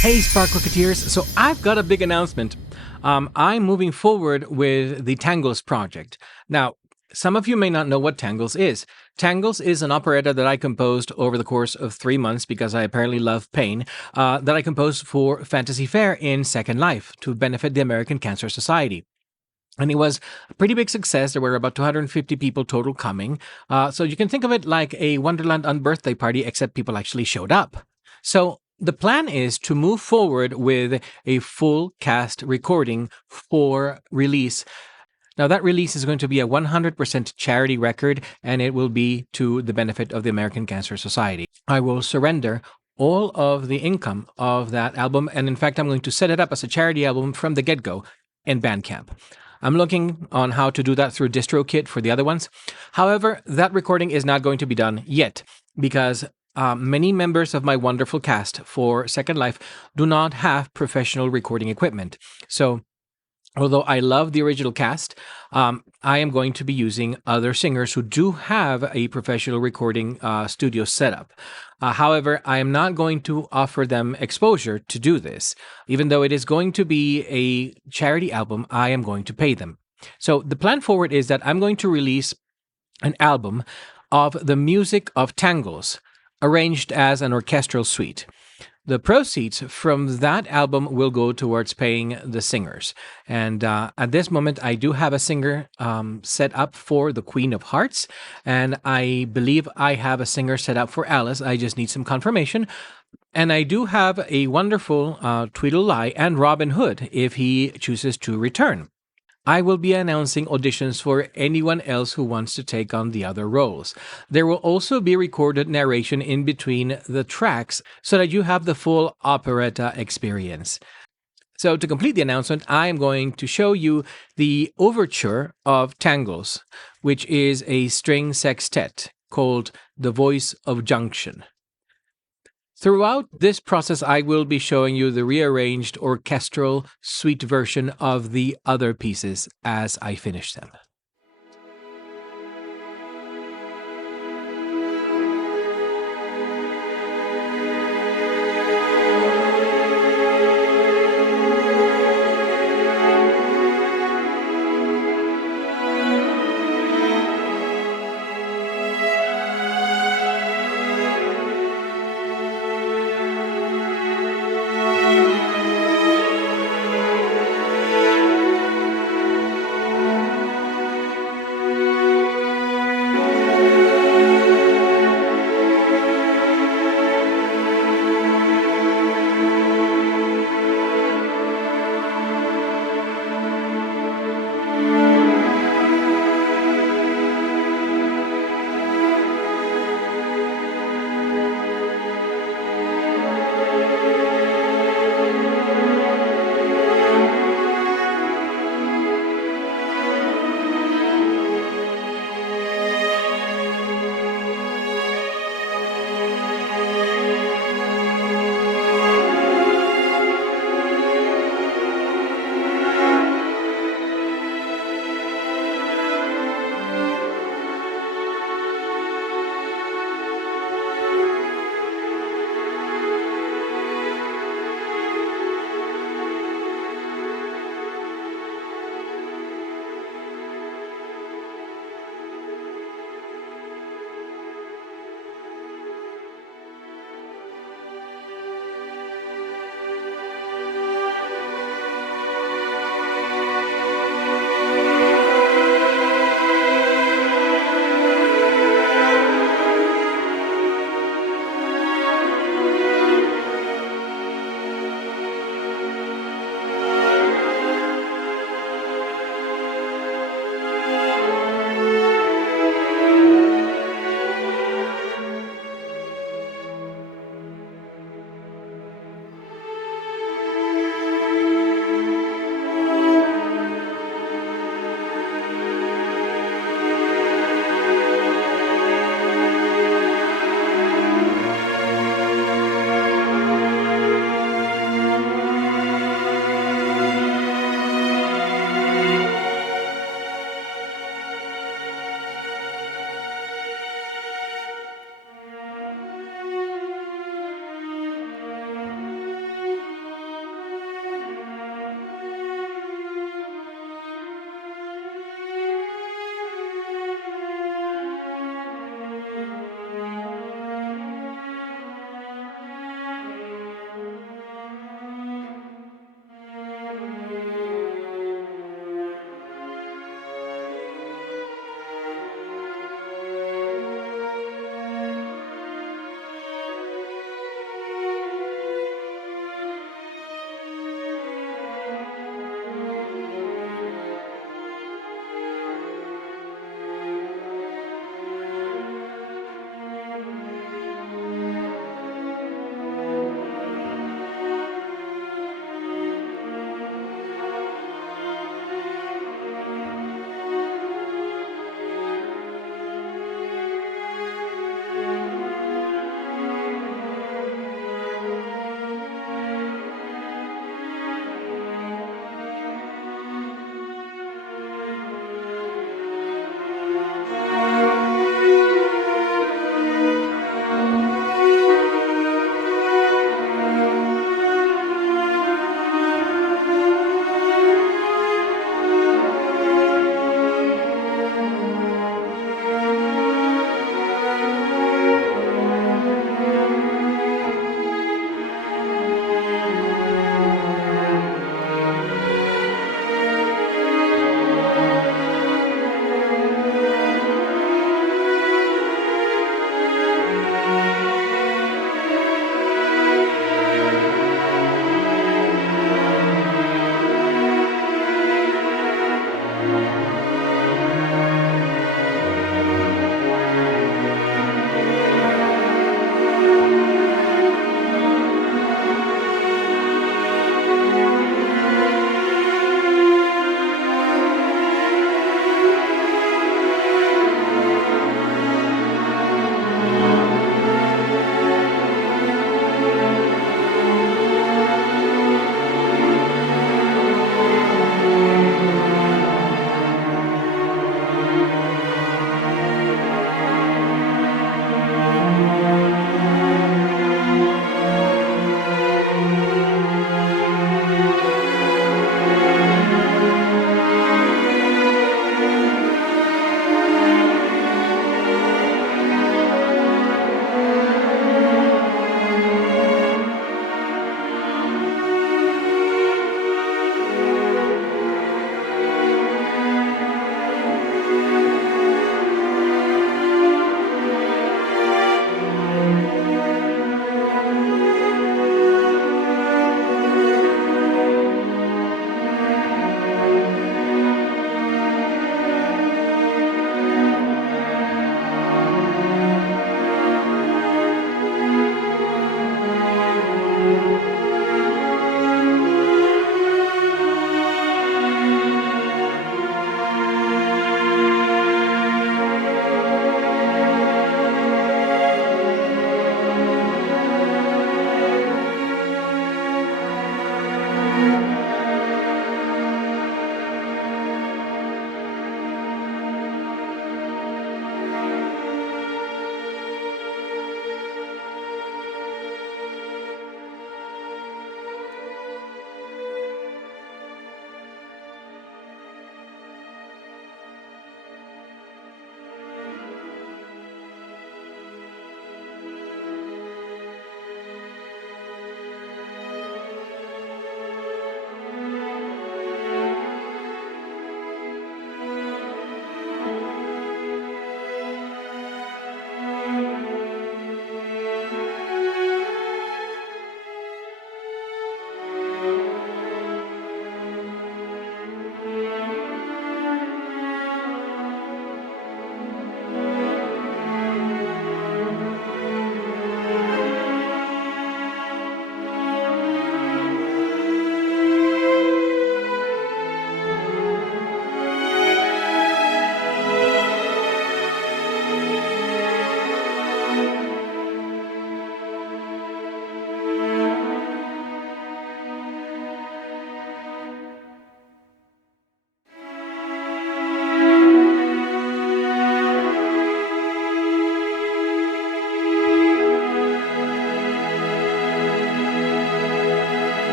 Hey, Spark Rocketeers. So I've got a big announcement. I'm moving forward with the Tangles project. Now, some of you may not know what Tangles is. Tangles is an operetta that I composed over the course of 3 months because I apparently love pain, that I composed for Fantasy Fair in Second Life to benefit the American Cancer Society. And it was a pretty big success. There were about 250 people total coming. So you can think of it like a Wonderland unbirthday party, except people actually showed up. So the plan is to move forward with a full cast recording for release. Now, that release is going to be a 100% charity record, and it will be to the benefit of the American Cancer Society. I will surrender all of the income of that album, and in fact, I'm going to set it up as a charity album from the get go in Bandcamp. I'm looking on how to do that through DistroKid for the other ones. However, that recording is not going to be done yet because many members of my wonderful cast for Second Life do not have professional recording equipment. So, although I love the original cast, I am going to be using other singers who do have a professional recording studio setup. However, I am not going to offer them exposure to do this. Even though it is going to be a charity album, I am going to pay them. So the plan forward is that I'm going to release an album of the music of Tangles, arranged as an orchestral suite. The proceeds from that album will go towards paying the singers. And at this moment, I do have a singer set up for the Queen of Hearts. And I believe I have a singer set up for Alice. I just need some confirmation. And I do have a wonderful Tweedledee and Robin Hood if he chooses to return. I will be announcing auditions for anyone else who wants to take on the other roles. There will also be recorded narration in between the tracks so that you have the full operetta experience. So, to complete the announcement, I am going to show you the overture of Tangles, which is a string sextet called The Voice of Junction. Throughout this process, I will be showing you the rearranged orchestral suite version of the other pieces as I finish them.